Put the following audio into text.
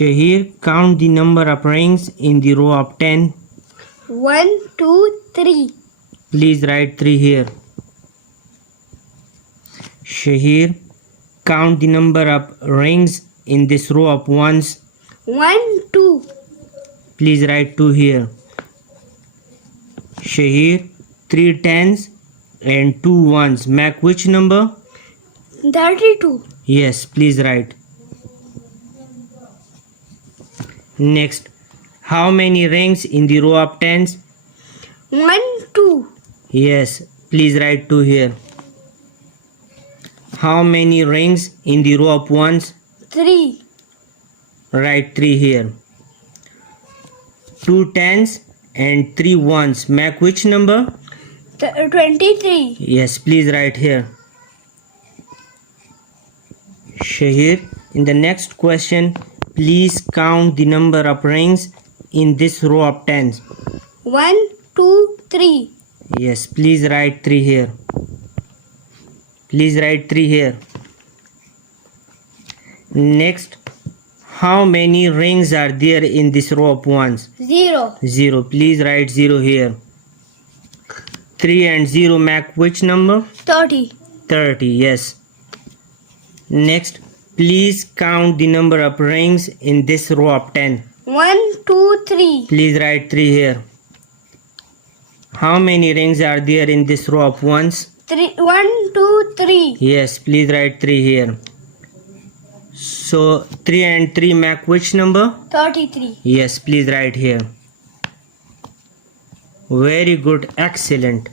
Shahir, count the number of rings in the row of 10. 1, 2, 3. Please write 3 here. Shahir, count the number of rings in this row of ones. 1, 2. Please write 2 here. Shahir, 3 tens and 2 ones make which number? 32. Yes, please write. Next, how many rings in the row of tens? 1, 2. Yes, please write 2 here. How many rings in the row of ones? 3. Write 3 here. 2 tens and 3 ones make which number? 23. Yes, please write here. Shahir, in the next question, please count the number of rings in this row of tens. 1, 2, 3. Yes, please write 3 here. Please write 3 here. Next, how many rings are there in this row of ones? 0. 0. Please write 0 here. 3 and 0 make which number? 30. 30. Yes. Next, please count the number of rings in this row of 10. 1, 2, 3. Please write 3 here. How many rings are there in this row of ones? 3. 1, 2, 3. Yes, please write 3 here. So 3 and 3 make which number? 33. Yes, please write here. Very good, excellent.